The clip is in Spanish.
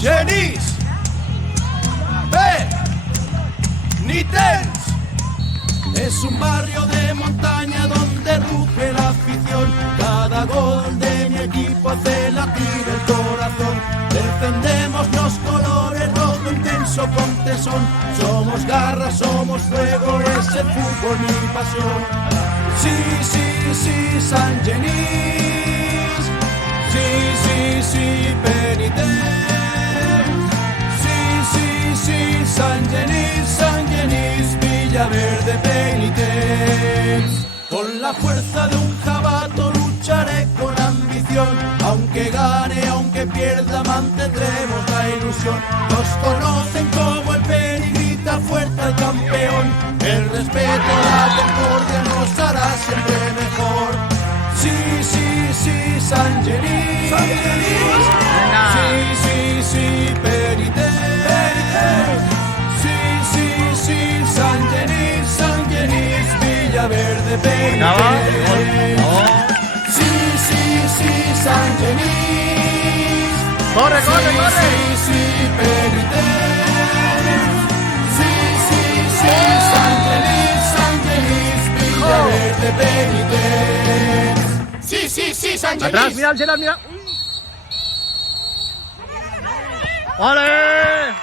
Genís, Penitents. Es un barrio de montaña donde ruge la afición. Cada gol de mi equipo hace latir el corazón. Defendemos los colores rojo intenso con tesón. Somos garra, somos fuego, es el fútbol mi pasión. Sí, sí, sí, San Genís. Sí, sí, sí, Penitents. Sí, sí, sí, San Genís, Villaverde, Penitents. Con la fuerza de un jabato lucharé con ambición. Aunque gane, aunque pierda, mantendremos la ilusión. Nos conocen como el Penigrita, fuerte al campeón. El respeto, la concordia nos hará siempre mejor. Sí, sí, sí, San Genís. Sí, sí, sí, Penitents. Sí, sí, sí, San Genís, Villaverde, Penitents. Sí, sí, sí, San Genís. ¡Corre, corre, Sí, corre! sí, sí, Penitents. Sí, sí, sí, San Genís, Villaverde, Penitents. Sí, sí, sí, San Genís. Atrás, mira, Gerard, mira. ¡Ole!